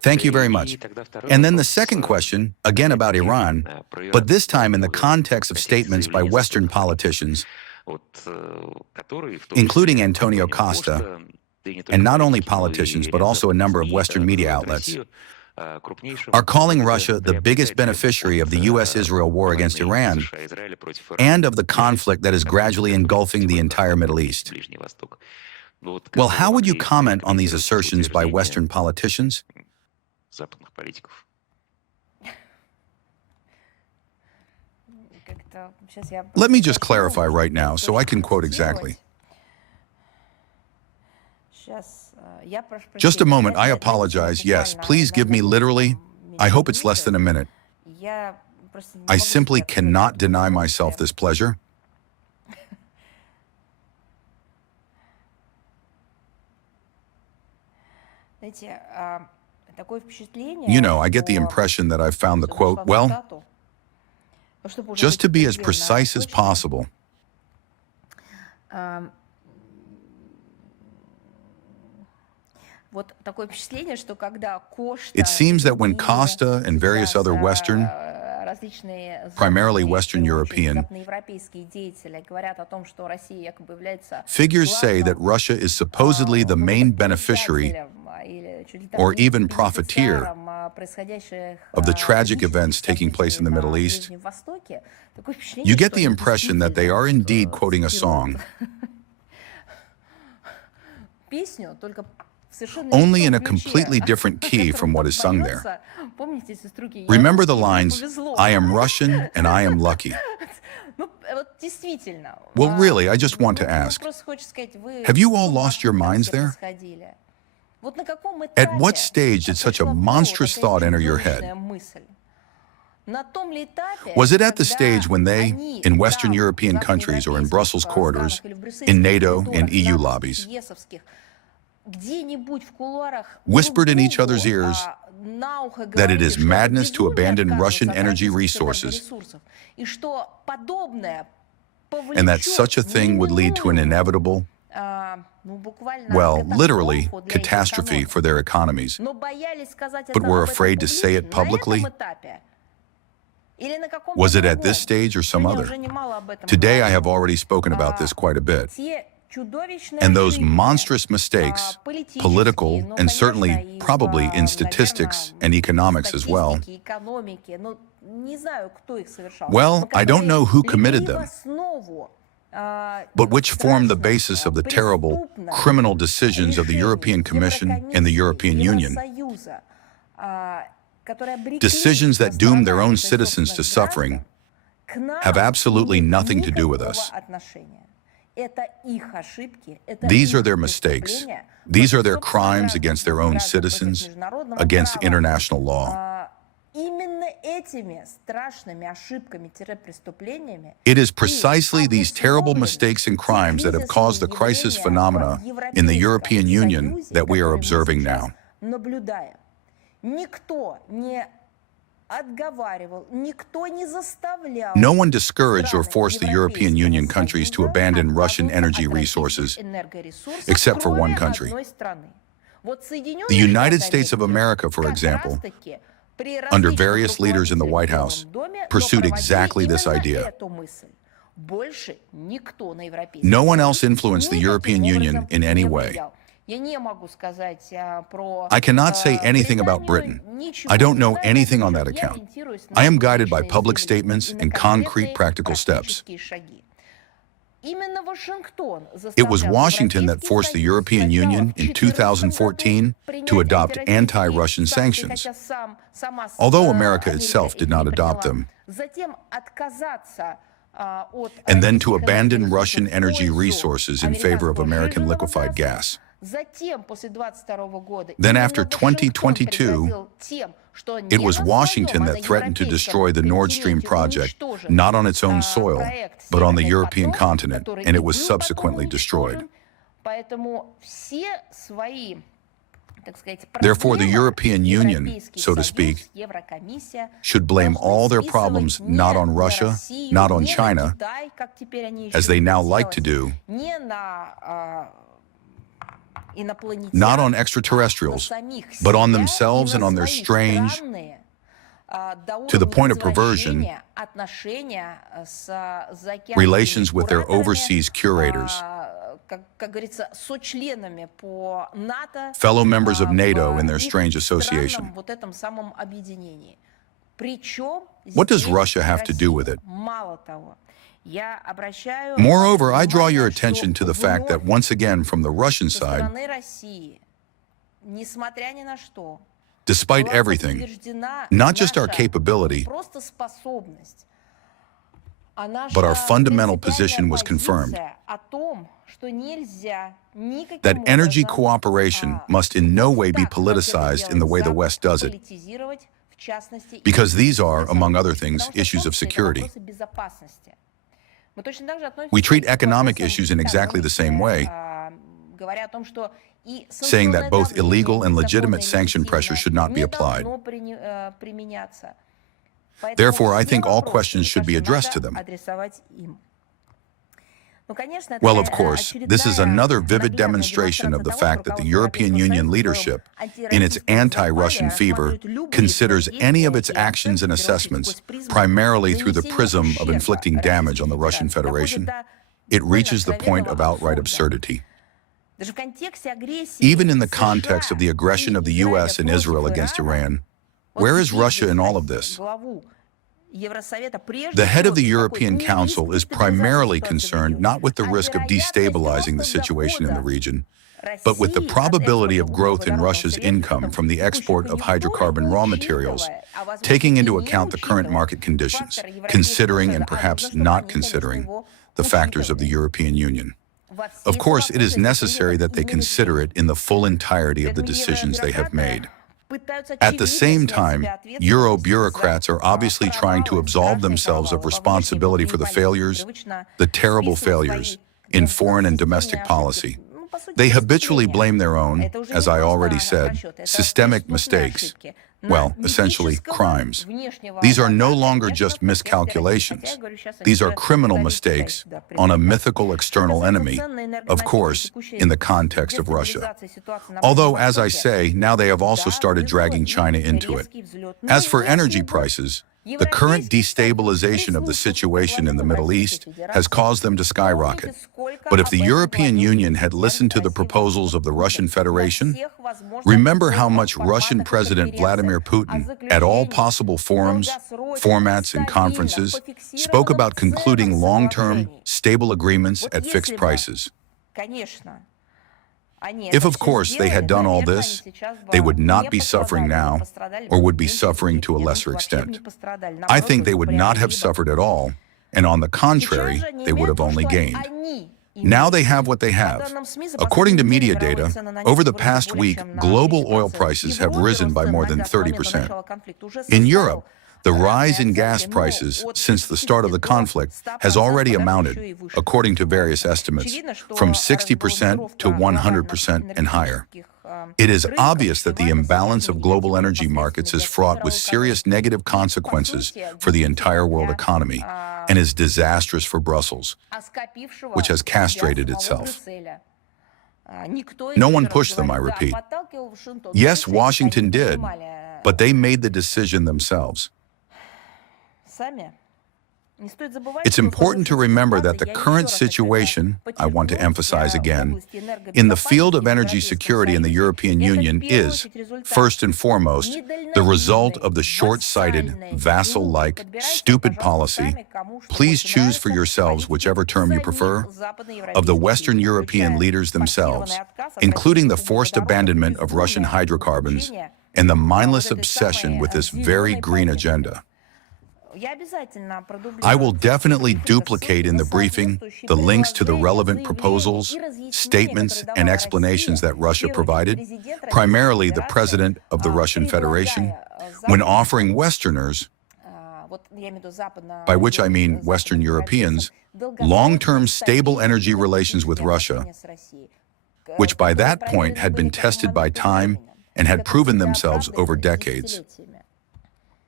Thank you very much. And then the second question, again about Iran, but this time in the context of statements by Western politicians, including Antonio Costa, and not only politicians, but also a number of Western media outlets, are calling Russia the biggest beneficiary of the U.S.-Israel war against Iran and of the conflict that is gradually engulfing the entire Middle East. Well, how would you comment on these assertions by Western politicians? Let me just clarify right now so I can quote exactly. Just a moment, I apologize. Yes, please give me literally, I hope it's less than a minute. I simply cannot deny myself this pleasure. You know, I get the impression that I've found the quote, well, just to be as precise as possible. It seems that when Costa and various other Western, primarily Western European, figures say that Russia is supposedly the main beneficiary or even profiteer of the tragic events taking place in the Middle East, you get the impression that they are indeed quoting a song, only in a completely different key from what is sung there. Remember the lines, "I am Russian and I am lucky." Well, really, I just want to ask, have you all lost your minds there? At what stage did such a monstrous thought enter your head? Was it at the stage when they, in Western European countries or in Brussels corridors, in NATO and EU lobbies, whispered in each other's ears that it is madness to abandon Russian energy resources, and that such a thing would lead to an inevitable, well, literally, catastrophe for their economies, but were afraid to say it publicly? Was it at this stage or some other? Today I have already spoken about this quite a bit. And those monstrous mistakes, political and certainly probably in statistics and economics as well, well, I don't know who committed them, but which formed the basis of the terrible criminal decisions of the European Commission and the European Union. Decisions that doom their own citizens to suffering have absolutely nothing to do with us. These are their mistakes. These are their crimes against their own citizens, against international law. It is precisely these terrible mistakes and crimes that have caused the crisis phenomena in the European Union that we are observing now. No one discouraged or forced the European Union countries to abandon Russian energy resources, except for one country. The United States of America, for example, under various leaders in the White House, pursued exactly this idea. No one else influenced the European Union in any way. I cannot say anything about Britain. I don't know anything on that account. I am guided by public statements and concrete practical steps. It was Washington that forced the European Union in 2014 to adopt anti-Russian sanctions, although America itself did not adopt them, and then to abandon Russian energy resources in favor of American liquefied gas. Then after 2022, it was Washington that threatened to destroy the Nord Stream project, not on its own soil, but on the European continent, and it was subsequently destroyed. Therefore, the European Union, so to speak, should blame all their problems not on Russia, not on China, as they now like to do, not on extraterrestrials, but on themselves and on their strange, to the point of perversion, relations with their overseas curators, fellow members of NATO in their strange association. What does Russia have to do with it? Moreover, I draw your attention to the fact that once again from the Russian side, despite everything, not just our capability, but our fundamental position was confirmed that energy cooperation must in no way be politicized in the way the West does it, because these are, among other things, issues of security. We treat economic issues in exactly the same way, saying that both illegal and legitimate sanction pressure should not be applied. Therefore, I think all questions should be addressed to them. Well, of course, this is another vivid demonstration of the fact that the European Union leadership, in its anti-Russian fever, considers any of its actions and assessments primarily through the prism of inflicting damage on the Russian Federation. It reaches the point of outright absurdity. Even in the context of the aggression of the U.S. and Israel against Iran, where is Russia in all of this? The head of the European Council is primarily concerned not with the risk of destabilizing the situation in the region, but with the probability of growth in Russia's income from the export of hydrocarbon raw materials, taking into account the current market conditions, considering and perhaps not considering the factors of the European Union. Of course, it is necessary that they consider it in the full entirety of the decisions they have made. At the same time, Euro bureaucrats are obviously trying to absolve themselves of responsibility for the failures, the terrible failures, in foreign and domestic policy. They habitually blame their own, as I already said, systemic mistakes. Well, essentially, crimes. These are no longer just miscalculations. These are criminal mistakes on a mythical external enemy, of course, in the context of Russia. Although, as I say, now they have also started dragging China into it. As for energy prices, the current destabilization of the situation in the Middle East has caused them to skyrocket. But if the European Union had listened to the proposals of the Russian Federation, remember how much Russian President Vladimir Putin, at all possible forums, formats, and conferences, spoke about concluding long-term, stable agreements at fixed prices. If, of course, they had done all this, they would not be suffering now, or would be suffering to a lesser extent. I think they would not have suffered at all, and on the contrary, they would have only gained. Now they have what they have. According to media data, over the past week, global oil prices have risen by more than 30%. In Europe, the rise in gas prices since the start of the conflict has already amounted, according to various estimates, from 60% to 100% and higher. It is obvious that the imbalance of global energy markets is fraught with serious negative consequences for the entire world economy and is disastrous for Brussels, which has castrated itself. No one pushed them, I repeat. Yes, Washington did, but they made the decision themselves. It's important to remember that the current situation, I want to emphasize again, in the field of energy security in the European Union is, first and foremost, the result of the short-sighted, vassal-like, stupid policy, please choose for yourselves whichever term you prefer, of the Western European leaders themselves, including the forced abandonment of Russian hydrocarbons and the mindless obsession with this very green agenda. I will definitely duplicate in the briefing the links to the relevant proposals, statements, and explanations that Russia provided, primarily the President of the Russian Federation, when offering Westerners, by which I mean Western Europeans, long-term stable energy relations with Russia, which by that point had been tested by time and had proven themselves over decades.